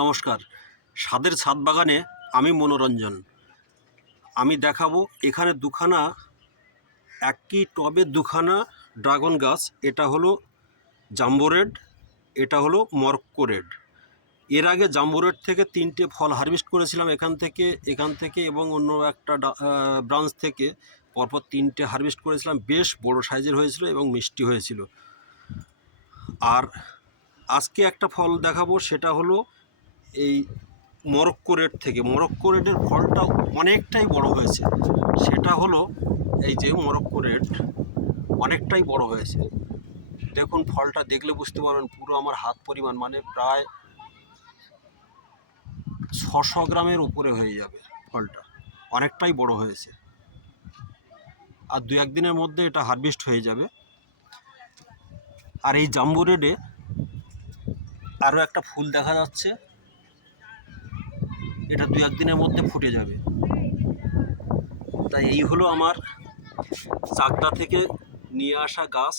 নমস্কার। স্বাদের ছাদ বাগানে আমি মনোরঞ্জন। আমি দেখাবো এখানে দুখানা একই টবে দুখানা ড্রাগন গাছ। এটা হলো জাম্বো রেড, এটা হলো মরক্কো রেড। এর আগে জাম্বো রেড থেকে তিনটে ফল হারভেস্ট করেছিলাম এখান থেকে এখান থেকে এবং অন্য একটা ব্রাঞ্চ থেকে। পরপর তিনটে হারভেস্ট করেছিলাম। বেশ বড় সাইজের হয়েছিল এবং মিষ্টি হয়েছিল। আর আজকে একটা ফল দেখাবো, সেটা হলো এই মরক্কো রেড থেকে, মরক্কো রেডের ফলটা অনেকটাই বড় হয়েছে। সেটা হলো এই যে মরক্কো রেড অনেকটাই বড় হয়েছে। দেখুন ফলটা দেখলে বুঝতে পারবেন, পুরো আমার হাত পরিমাণ মানে প্রায় ছশো গ্রামের উপরে হয়ে যাবে ফলটা। অনেকটাই বড় হয়েছে। আর দু একদিনের মধ্যে এটা হারভেস্ট হয়ে যাবে। আর এই জাম্বু রেডে আরও একটা ফুল দেখা যাচ্ছে। এটা দু একদিনের মধ্যে ফুটে যাবে। তাই এই হলো আমার চাকদা থেকে নিয়ে আসা গাছ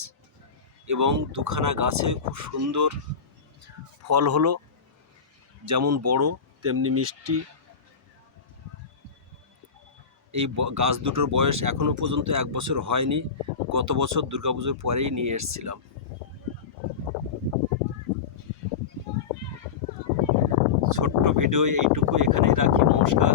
এবং দুখানা গাছে খুব সুন্দর ফল হলো, যেমন বড়, তেমনি মিষ্টি। এই গাছ দুটোর বয়স এখনও পর্যন্ত এক বছর হয়নি, গত বছর দুর্গাপুজোর পরেই নিয়ে এসেছিলাম। ছোট্ট ভিডিও এইটুকু এখানেই রাখি। নমস্কার।